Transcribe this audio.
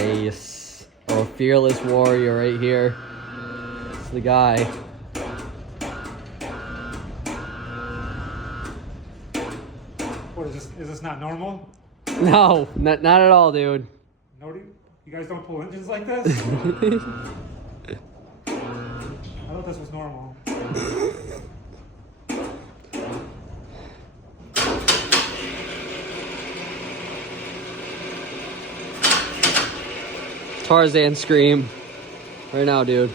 face. Oh, fearless warrior right here. It's the guy. What is this? Is this not normal? No, not at all, dude. No, you guys don't pull engines like this? I thought this was normal. Tarzan scream right now, dude.